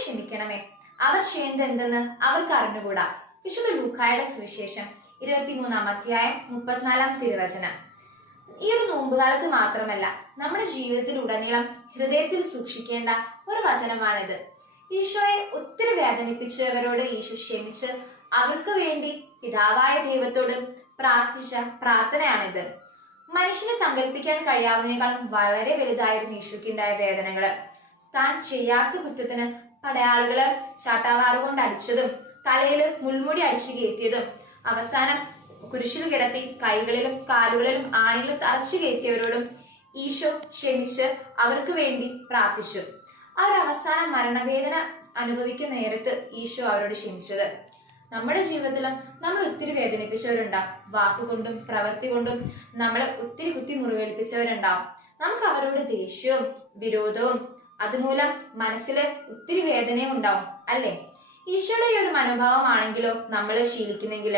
ക്ഷമിക്കണമേ, അവർ ചെയ്യുന്നത് എന്തെന്ന് അവർക്ക് അറിഞ്ഞുകൂടാ. വിശുദ്ധ ലൂക്കായുടെ സുവിശേഷം 23-ാം അധ്യായം 34-ാം തിരുവചനം. ഈ ഒരു നോമ്പുകാലത്ത് മാത്രമല്ല, നമ്മുടെ ജീവിതത്തിൽ ഉടനീളം ഹൃദയത്തിൽ സൂക്ഷിക്കേണ്ട ഒരു വചനമാണിത്. ഈശോയെ ഒത്തിരി വേദനിപ്പിച്ചവരോട് ഈശോ ക്ഷമിച്ച് അവർക്ക് വേണ്ടി പിതാവായ ദൈവത്തോട് പ്രാർത്ഥിച്ച പ്രാർത്ഥനയാണിത്. മനുഷ്യന് സങ്കല്പിക്കാൻ കഴിയാവുന്നതിനേക്കാളും വളരെ വലുതായിരുന്നു ഈശോയ്ക്കുണ്ടായ വേദനകള്. താൻ ചെയ്യാത്ത കുറ്റത്തിന് പടയാളികള് ചാട്ടാവാറ് കൊണ്ട് അടിച്ചതും തലയില് മുൾമുടി അടിച്ചു കയറ്റിയതും അവസാനം കുരിശിൽ കിടത്തി കൈകളിലും കാലുകളിലും ആണികൾ തറച്ചു കയറ്റിയവരോടും ഈശോ ക്ഷമിച്ച് അവർക്ക് വേണ്ടി പ്രാർത്ഥിച്ചു. അവർ അവസാന മരണവേദന അനുഭവിക്കുന്ന നേരത്ത് ഈശോ അവരോട് ക്ഷമിച്ചത്. നമ്മുടെ ജീവിതത്തിലും നമ്മൾ ഒത്തിരി വേദനിപ്പിച്ചവരുണ്ടാവും. വാക്കുകൊണ്ടും പ്രവൃത്തി കൊണ്ടും നമ്മളെ ഒത്തിരി കുത്തി മുറിവേൽപ്പിച്ചവരുണ്ടാവും. നമുക്ക് അവരോട് ദേഷ്യവും വിരോധവും അതുമൂലം മനസ്സിൽ ഒത്തിരി വേദനയും ഉണ്ടാവും, അല്ലെ? ഈശോയുടെ ഈ ഒരു മനോഭാവമാണെങ്കിലോ നമ്മൾ ശീലിക്കുന്നെങ്കിൽ,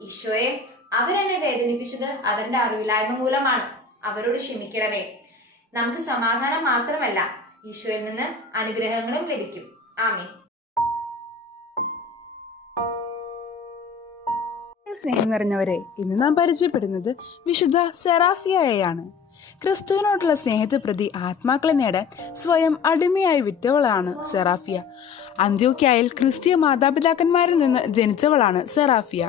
ഈശോയെ, അവരെന്നെ വേദനിപ്പിച്ചത് അവരുടെ അറിവില്ലായ്മ മൂലമാണ്, അവരോട് ക്ഷമിക്കണമേ. നമുക്ക് സമാധാനം മാത്രമല്ല, ഈശോയിൽ നിന്ന് അനുഗ്രഹങ്ങളും ലഭിക്കും. ആമേൻ. സ്നേഹം നിറഞ്ഞവരെ, ഇന്ന് നാം പരിചയപ്പെടുന്നത് വിശുദ്ധ സെറാഫിയയെയാണ്. ക്രിസ്തുവിനോടുള്ള സ്നേഹത്തെ പ്രതി ആത്മാക്കളെ നേടാൻ സ്വയം അടിമയായി വിറ്റവളാണ് സെറാഫിയ. അന്ത്യോക്യയിൽ ക്രിസ്തീയ മാതാപിതാക്കന്മാരിൽ നിന്ന് ജനിച്ചവളാണ് സെറാഫിയ.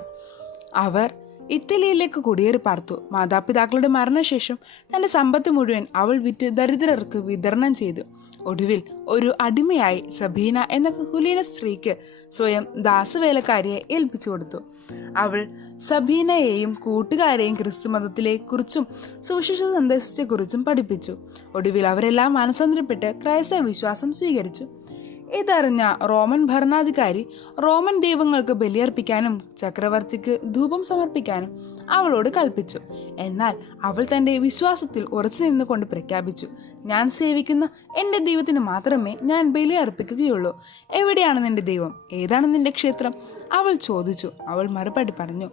അവർ ഇറ്റലിയിലേക്ക് കുടിയേറി പാർത്തു. മാതാപിതാക്കളുടെ മരണശേഷം തന്റെ സമ്പത്ത് മുഴുവൻ അവൾ വിറ്റ് ദരിദ്രർക്ക് വിതരണം ചെയ്തു. ഒടുവിൽ ഒരു അടിമയായി സബീന എന്ന കുലീന സ്ത്രീക്ക് സ്വയം ദാസവേലക്കാരിയെ ഏൽപ്പിച്ചു കൊടുത്തു. അവൾ സബീനയെയും കൂട്ടുകാരെയും ക്രിസ്തുമതത്തിലെ കുറിച്ചും സുവിശേഷ സന്ദേശത്തെക്കുറിച്ചും പഠിപ്പിച്ചു. ഒടുവിൽ അവരെല്ലാം മാനസാന്തരപ്പെട്ട് ക്രൈസ്തവ വിശ്വാസം സ്വീകരിച്ചു. ഇതറിഞ്ഞ റോമൻ ഭരണാധികാരി റോമൻ ദൈവങ്ങൾക്ക് ബലിയർപ്പിക്കാനും ചക്രവർത്തിക്ക് ധൂപം സമർപ്പിക്കാനും അവളോട് കൽപ്പിച്ചു. എന്നാൽ അവൾ തന്റെ വിശ്വാസത്തിൽ ഉറച്ചു നിന്നുകൊണ്ട് പ്രഖ്യാപിച്ചു, ഞാൻ സേവിക്കുന്ന എൻ്റെ ദൈവത്തിന് മാത്രമേ ഞാൻ ബലി അർപ്പിക്കുകയുള്ളൂ. എവിടെയാണ് നിന്റെ ദൈവം? ഏതാണ് നിന്റെ ക്ഷേത്രം? അവൾ ചോദിച്ചു. അവൾ മറുപടി പറഞ്ഞു,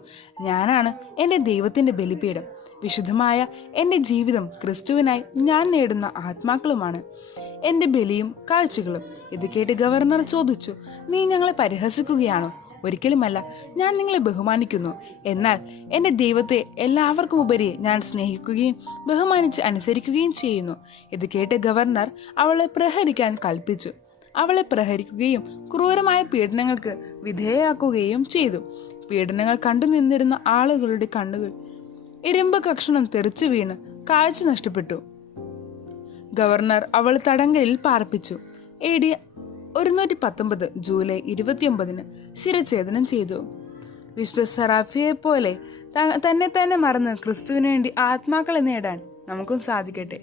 ഞാനാണ് എൻ്റെ ദൈവത്തിൻ്റെ ബലിപീഠം. വിശുദ്ധമായ എൻ്റെ ജീവിതം ക്രിസ്തുവിനായി ഞാൻ നേടുന്ന ആത്മാക്കളുമാണ് എൻ്റെ ബലിയും കാഴ്ചകളും. ഇത് കേട്ട് ഗവർണർ ചോദിച്ചു, നീ ഞങ്ങളെ പരിഹസിക്കുകയാണോ? ഒരിക്കലുമല്ല, ഞാൻ നിങ്ങളെ ബഹുമാനിക്കുന്നു. എന്നാൽ എൻ്റെ ദൈവത്തെ എല്ലാവർക്കും ഉപരി ഞാൻ സ്നേഹിക്കുകയും ബഹുമാനിച്ച് അനുസരിക്കുകയും ചെയ്യുന്നു. ഇത് കേട്ട് ഗവർണർ അവളെ പ്രഹരിക്കാൻ കൽപ്പിച്ചു. അവളെ പ്രഹരിക്കുകയും ക്രൂരമായ പീഡനങ്ങൾക്ക് വിധേയയാക്കുകയും ചെയ്തു. പീഡനങ്ങൾ കണ്ടു നിന്നിരുന്ന ആളുകളുടെ കണ്ണുകൾ ഇരുമ്പ് കഷണം തെറിച്ചു വീണ് കാഴ്ച നഷ്ടപ്പെട്ടു. ഗവർണർ അവൾ തടങ്കലിൽ പാർപ്പിച്ചു. AD 119 ജൂലൈ 29 ശിരഛേദനം ചെയ്തു. വിശുദ്ധ സെറാഫിയെ പോലെ തന്നെ മറന്ന് ക്രിസ്തുവിന് വേണ്ടി ആത്മാക്കളെ നേടാൻ നമുക്കും സാധിക്കട്ടെ.